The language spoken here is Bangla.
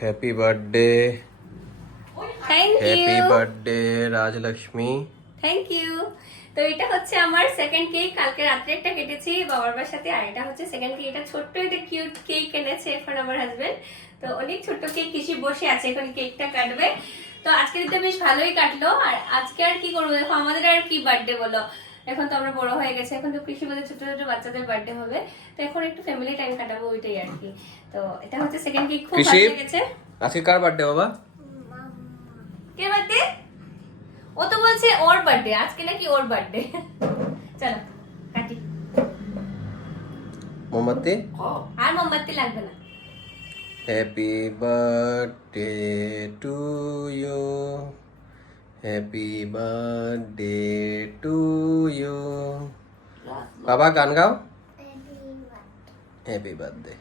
Happy birthday, thank happy you, birthday Rajlakshmi. Thank you. তো এটা হচ্ছে আমার সেকেন্ড কেক। কালকে রাত্রে একটা কেটেছি বাবার বাসাতে, আর এটা হচ্ছে সেকেন্ড কেক। এটা ছোট্ট একটা কিউট কেক এনেছে এখন আমার হাজবেন্ড। তো অনেক ছোট্ট কেক, কৃষি বসে আছে এখন কেকটা কাটবে। তো আজকে দিনটা বেশ ভালোই কাটলো। আর আজকে আর কি করবো, দেখো আমাদের আর কি বার্থডে বলো, এখন তো আমরা বড় হয়ে গেছে, এখন তো কৃষি বলে ছোট ছোট বাচ্চাদের বার্থডে হবে। তো এখন একটু ফ্যামিলি টাইম কাটাবো, ওইটাই আর কি। তো এটা হচ্ছে সেকেন্ড কেক, খুব ভালো লেগেছে। আজকে কার বার্থডে বাবা? কে বার্থডে? ও তো বলছে ওর বার্থডে, আজকে নাকি ওর বার্থডে। চলো কাটি। মোমবাতি। আর মোমবাতি লাগবে না। Happy birthday to you, happy birthday to you. বাবা গান গাও। Happy birthday.